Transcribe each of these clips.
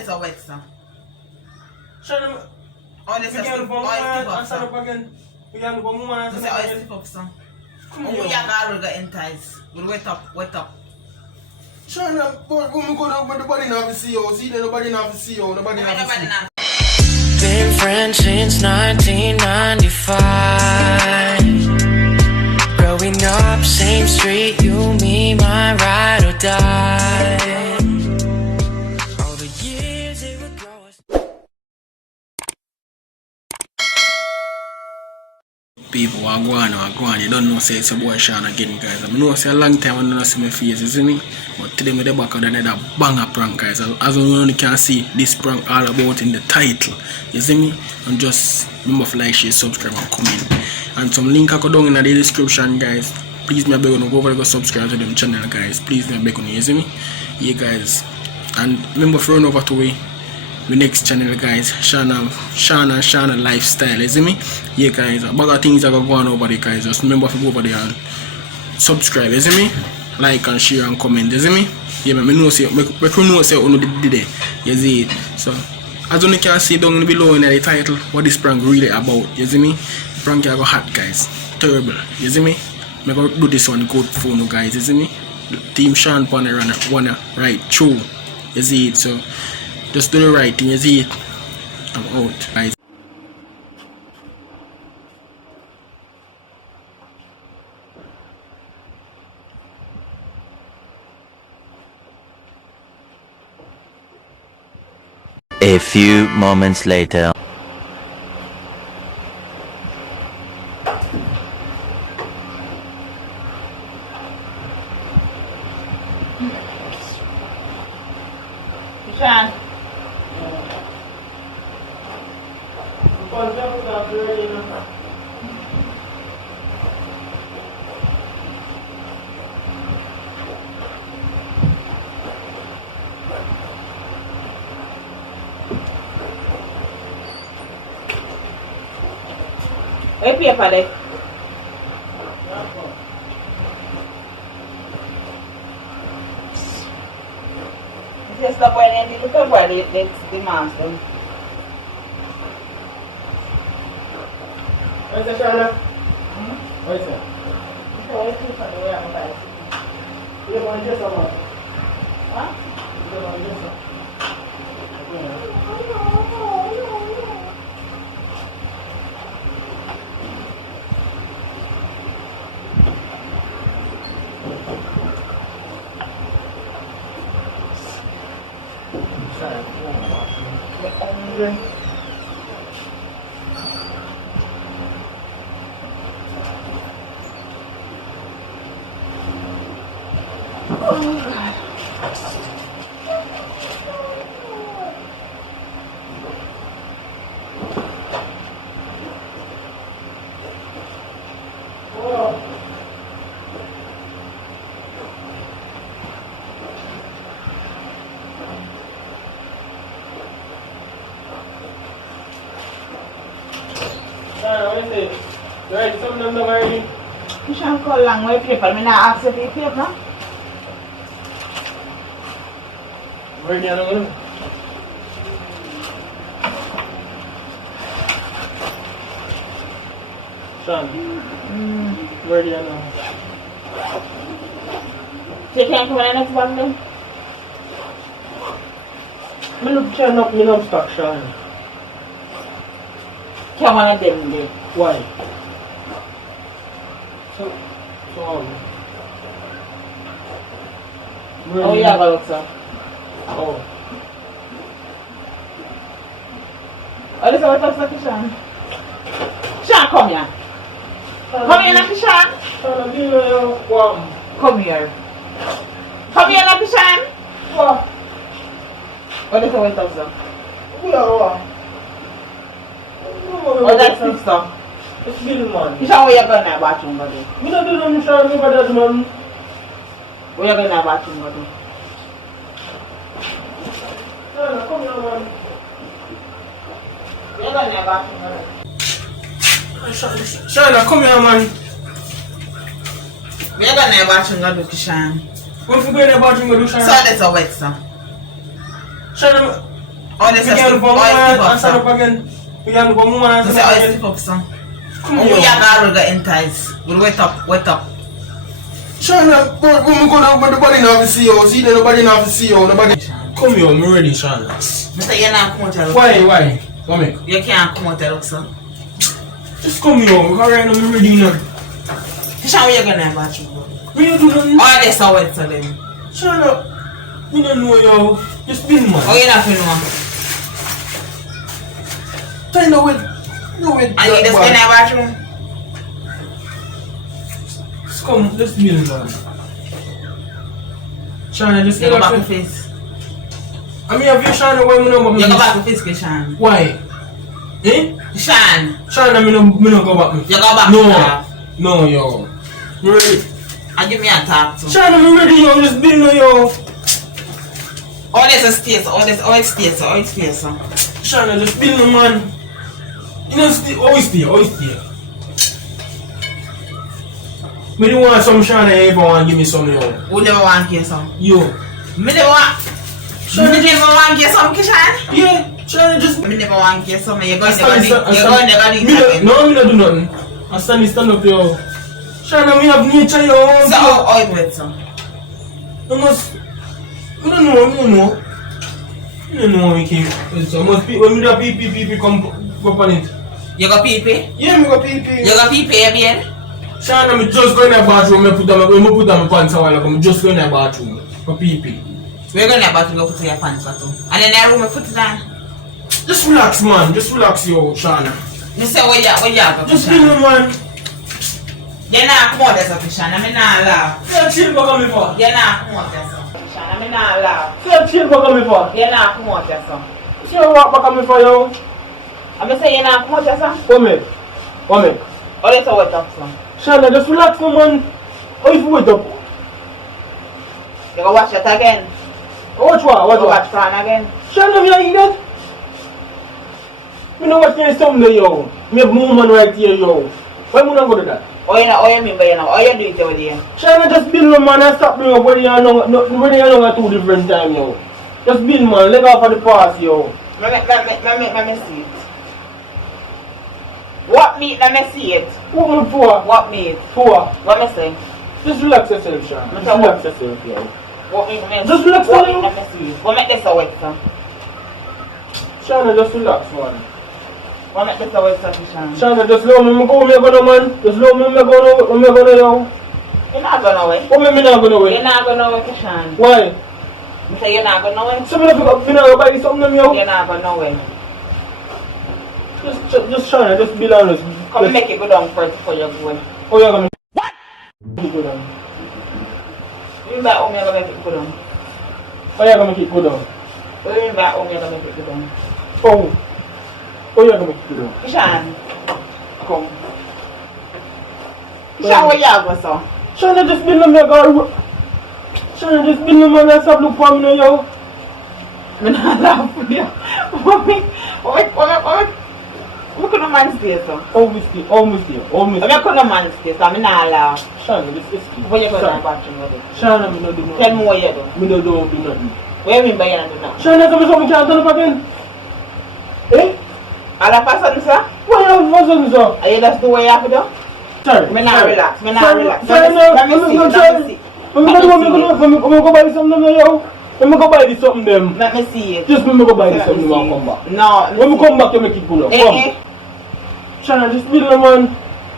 it's a wet, sir. Shana, All this we can look up, stand up again. We can look for woman and This stand is up all again. step up, sir. Come Oh, here. we are going to entice. We'll wet up. Shana, but when we go down, but nobody now to see you. See, nobody now to see you. Nobody now to see you. Been friends since 1995. Growing up, same street, you, me, my ride or die. All the years it would grow us. People are going, you don't know say it's a boy Sean again, guys. I know say a long time I don't see my face, you see me? But today me the back of another banger prank, guys. As you can see, this prank all about in the title. You see me? And just remember to like, share, subscribe and comment. And some link I go down in the description, guys. Please me beg you go over and go subscribe to them channel, guys. Please me beg you see me? Yeah, guys. And remember to run over to we next channel, guys. Shana lifestyle, you see me? Yeah, guys. A bag of things are going on over there, guys. Just remember to go over there and subscribe, you see me? Like and share and comment, you see me? Yeah, me know say me know say you did it. You see it. So as you can see down below in the title what this prank really about, you see me? The prank I go hot, guys. Terrible, you see me? Me go do this one good for you guys, you see me? Team Sean Panner wanna right through. You see it, so just do the right thing, you see it? I'm out, guys. A few moments later. Sean. Where paper there? Just stop when they look at what the master. What's that, Shana? What's that? You want to someone? Huh? You want to someone? Oh, God. Right, some of them don't already. You should call long way paper. I not ask you the paper. Where do you know? Sean, where do you know? You can't come in the next one then? Me look Sean up, me love stock, Sean. Come on and them there. Why? So Oh, yeah, go look, sir. Oh. Oh, this is what I'm saying, Sean. Sean, come here. Come here, Lucky Sean. Sean, you know, warm. Come here. Come here, Lucky Sean. What? Oh, this is what I'm saying. Yeah. Oh, that's sister. It's Bill, man. You saw where you're going to bathroom, buddy. Me not do nothing, Sean. Me for that, man. Where you're going to bathroom, buddy. Sean, come here, man. Where you're going to bathroom, buddy. Sean, come here, man. Where you're going to bathroom, buddy, Sean. What if you go in the bathroom, go do, Sean? So that's a wet, sir. Sean, Oh, this We is can stiff go and stand up, up again. We can go move and This stand up is again. stiff up, son. Come Oh, here. we are going to entice. We'll wait up. Shana, when we go down, but nobody now see you. See, then nobody now see you. Nobody. Come here, I'm ready, Shana. Mr. You're not come out here. Why? Come here. You can't come out here, son. Just come here, because right now I'm ready now. Kishan, what you going to have about you? We don't do nothing. Oh, this is wet, so then. Shana, we don't know you. Just spin, man. Oh, you're not feeling one. Try no with. No with. And you just in the bathroom? Just come, just spin, man. Shana, just You get go back up. to face. I mean, have you Shana, why me no You go go back to face, Kishan. Why? Eh? Kishan. Shana, me no go back. You go back to talk. No, yo. Me ready. And give me a talk too. Shana, me ready, yo. Just spin, yo. Oh, there's a space. Oh, it's space. Shana, just spin, man. You know, always stay. Me don't want some Shana ever want to give me some, yo. Who never want to get some? Yo. Me never want. Me never want to get some, Kishan. Yeah, Shana, just. Me never want to get some. You're going to I do it. No, me not do nothing. I stand up, yo. Shana, me have nature, yo. So, how it went, son? I must. I don't know. I don't know we came. So must be when we do pee come up on it. You got pee-pee? Yeah, me go pee. You got pee-pee, again? Shana, me just go in the bathroom. Me put on my pants a while ago. Me just go in the bathroom for pee. We're going to go put your pants on too. And in that room, we put it on. Just relax, man. Just relax, yo, Shana. You say, what you have? Just chill, man. You're not come out there, Kishan. I'm not laugh. Yeah, chill, what come for? You're not come out there, son. Kishan, I'm not laugh. Yeah, chill, what come for? You're not come out there, son. Chill, what come for, yo? I'm going to say you're not come out there, son. Come here. Oh, that's what up, son. Shana, just relax, man. How you wait up? You go watch it again. Watch what? You go watch Fran again. Shana, me not eat that. Me know what's there something, yo. Me have movement right here, yo. Why me not go to that? Oh, you mean by you know? Oh, you do it over there. Shana, just build, man, and stop doing whether you're along at 2 different times, yo. Just build, man. Leg off of the pass, yo. Let me see it. What meat? Let me see it. What me for? What meat? For? What me say? Just relax yourself, Shana. Just relax yourself, yo. What meat? Just relax, what man. meat? Let me see it. What make this so wet, son? Shana, just relax, man. What make this so wet, son, Kishan? Shana, just let me go, me go, man. Just let me go, yo. You're not going away. What me not going away? You're not going away, Kishan. Why? You say you're not going away? So me not go buy something, yo. You're not going away. Just Shana, just be honest. Come and make it go down first before you go in. Oh, you're gonna what? Go down. You mean by home you're going to make it go down? Oh, you're gonna make it go down. What do you mean by home you're going to make it go down? Oh, you're gonna make it go down. Kishan. Come. Kishan, where you going, son? Shana, just be me go. Shana, just be me and stop look for me, yo. I'm not laughing with you. What kind of man stay, son? Always stay. What kind of man stay, son? I'm not laughing. Shana, just stay. What you going to do about you? Shana, me no do nothing. Tell me what you do. Me no do nothing. What do you mean by you not do nothing? Shana, tell me something can't turn up again. Eh? All of a sudden, sir? What you have for sir? Are you just do what you have to do? Sorry. Me not relax. Let me see. I'm go buy something, yo. Let me go buy this something, them. Let me see it. Just let me go buy this something and come back. No. When we come back, you make it good. Come. Shana, just build, man.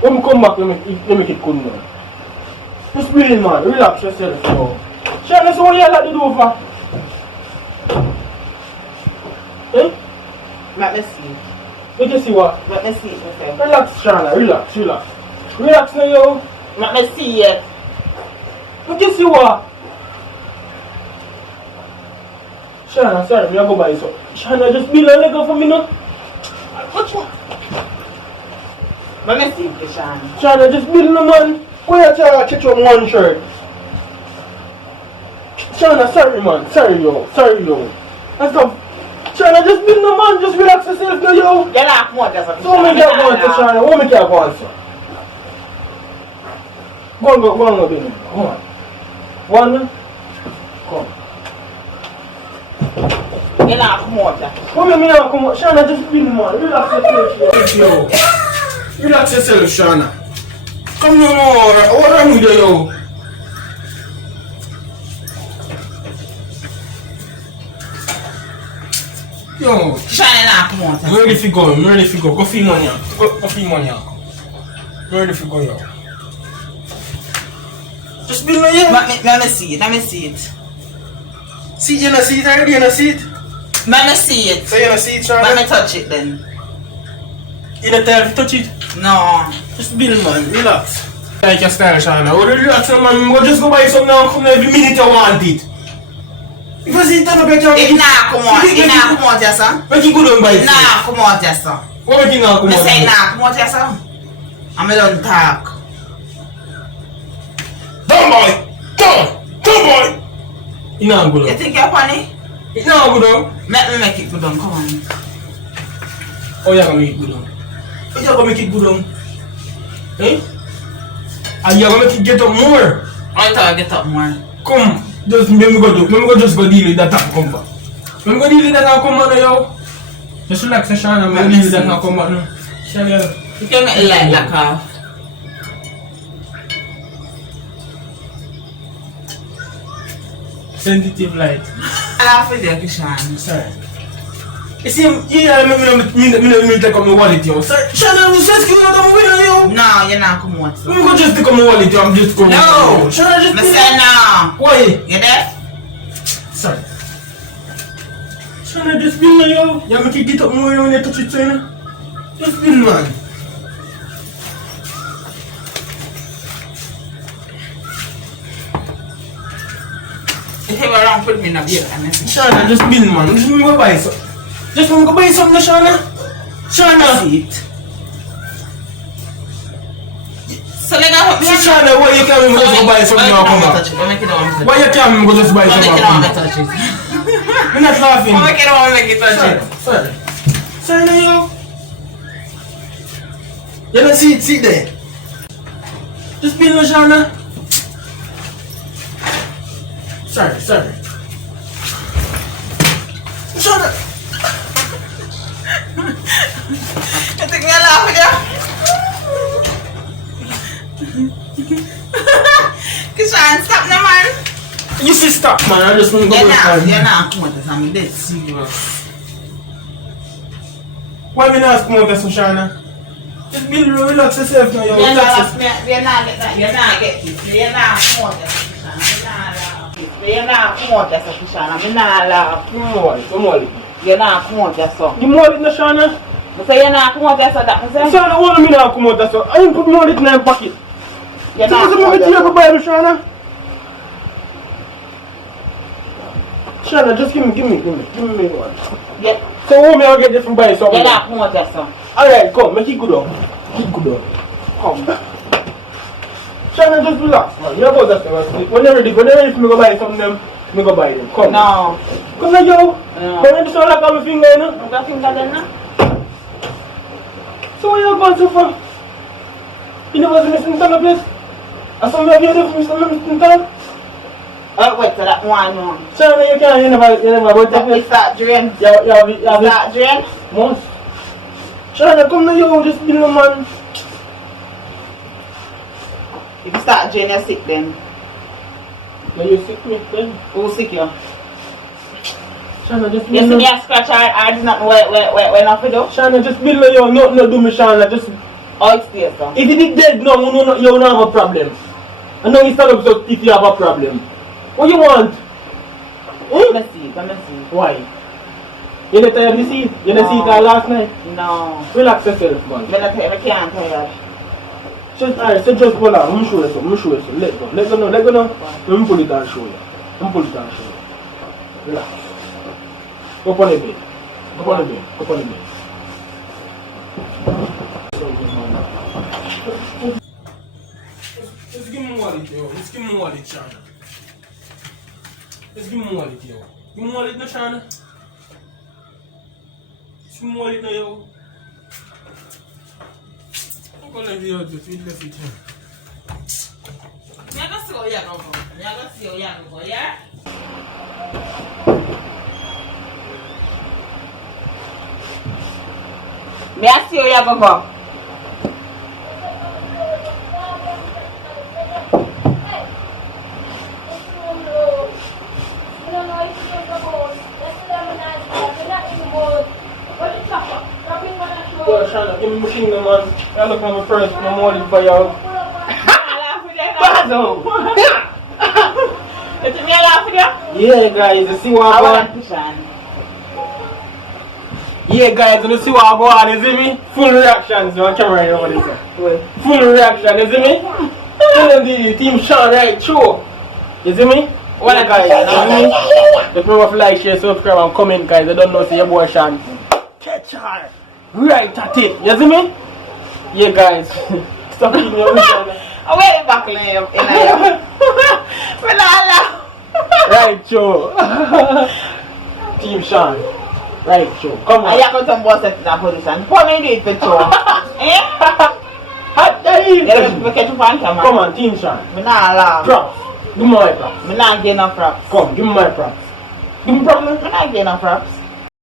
When we come back, you make it good, man. Just build, man. Relax yourself, yo. Shana, so what you like to do for? Eh? Let me see it. Let me see what? Let me see it, myself. Relax, Shana. Relax. Relax now, yo. Let me see it. Let me see what? Shana, sorry, me go buy some. Shana, just build a leg for me, no? Which one? Let me see it, Kishan. Shana, just build no, man. Why you try to check your one shirt? Shana, sorry, man. Sorry, yo. That's not. Shana, just build no, man. Just relax yourself, yo. You're not more than something. So make you go answer, Shana. What make you go answer? Go on, baby. Come on. One. Come. You're not come out here. Come here, me now come out. Shana, just spin, man. Relax yourself. Yo. Relax yourself, Shana. Come here, man. What wrong with you, yo? Yo. Shana, not come out I'm here. ready to go. I'm ready to go. Go feed money. Go feed money. I'm ready to go, yo. Just spin my ear. Let me see it. Let me see it. See, you know, see it already, you know, see it? Let me see it. So you know, see it, Shana? Let me touch it then. You don't tell to touch it? No. Just build, man. Relax. Like your style, Shana. Oh, relax, man. Go just go buy some now and come every minute you want it. If you see it, turn up your camera. It nah come out. It nah come out here, sir. Make it good on buy it. It nah come out here, sir. What make it now come I out? say nah come out here, sir. I'm don't talk. Come boy! Come boy! It not good You on. think you're funny? It not good on. Let me make it good on. Come on. Oh, you're gonna make it good on. You're gonna make it good on. Eh? And you're gonna make it get up more. I thought I get up more. Come, just let me go just go deal with that and come back. Let me go deal with that and come back now, yo. Just relax, Shana. I'm gonna deal with that and come back now. Shana. You can make the light black off. Sensitive light. I laugh with you, Kishan. Sorry. You see, yeah, me take up my wallet, yo. Sorry, Shana, I'm just giving out of my window, yo. No, you're not come out. Let me go just take up my wallet, yo. I'm just going. No. Shana, just I say no. Why? You there? Sorry. Shana, just build, yo. You make it get up more when you touch it, so you know. Just build, man. You have a wrong put me in a beer and Shana, just build, man. Just let me go buy some. Just let me go buy something, Shana. Shana. see it. So let me See, Shana, why you can't go just buy something now, come back? Don't make it on. Why you can't go just buy Don't something make it now, on. come back? Touch it. I'm not laughing. Don't make it on. Make it touch it. Sorry. Sorry, yo. You don't see it, sit there. Just build, Shana. Sorry. Shana. You think me laugh with you? Kishan, stop now, man. You see, stop, man. I just want to go You're back. not come out. I'm dead serious. Why me not come out there, Shana? Just build, relax yourself now, yo. You're Relax. not get that. You're not get this. You're not come out there, Kishan. You're not come out there, Kishan. I'm not laugh. Come on. You're not come out there, so. You more it, no, Shana? I say you're not come out there, so that I say. Shana, what do you mean I come out there, so? I didn't put more it in my pocket. You're So not what's come out the there. matter Bible, Shana? Shana, just give me one. Yeah. So who me I get this from buy something? You're not come out there, so. Alright, come, make it good on. Come. Shana, just relax, man. You about that thing. When you're ready for me go buy something, me go buy them. Come. No. Come now, yo. No. Come here, just like my finger, you know? You got finger then, no? So where you going so far? You never see Mr. Nton place? I saw me here from Mr. Nton. Wait till that one, no. Shana, you never go to that Let me place? start drain. Yeah, Start drain. Months. Shana, come now, yo, just be no man. If you start drain, you're sick then. Now you sick me, then? Who's sick you? Shana, just be You see no me a scratch I did not know where not to do. Shana, just be no, yo, nothing to do me, Shana, just... Oh, it's there, so. If it is dead, no, you don't have a problem. I know you stand up so if you have a problem. What you want? Let me see it. Why? You didn't tell me see it? You didn't see it last night? No. Relax yourself, man. I can't tired. Alright, so just hold on. Let me show you something. Let go now. Let me pull it down and show you. Relax. Go on the bed. Just give me wallet, yo. Just give me wallet, Shana. Just give me wallet, yo. Give me wallet, no, Shana. Just give me wallet, no, yo. I'm gonna leave you just left it here. I'm gonna see how you're going to go, yeah? Me I see how you go go. Boy, Shana, give me machine gun, man. I look at my first, my morning for you. Let me laugh with you. Yeah, guys, you see what I want? Yeah, guys, you see what I want, you see me? Full reactions on camera, you know what it is. Full reaction, you see me? Full the Team Sean right through. You see me? Well, guys, you see me? The proof of like, share, subscribe, and comment, guys. I don't know, see your boy Sean. Catch her right at it. You see me? Yeah, guys. Stop eating your vision. I wear the buckle in your Right, Joe. Team Sean. Right, Joe. Come on. I have got some boss in that position. Pour me in the picture. Hot day. Come on, Team Sean. I'm not allowed. Props. Give me my props. I'm not getting no props. Come, give me my props. Give me props. I'm not getting no props.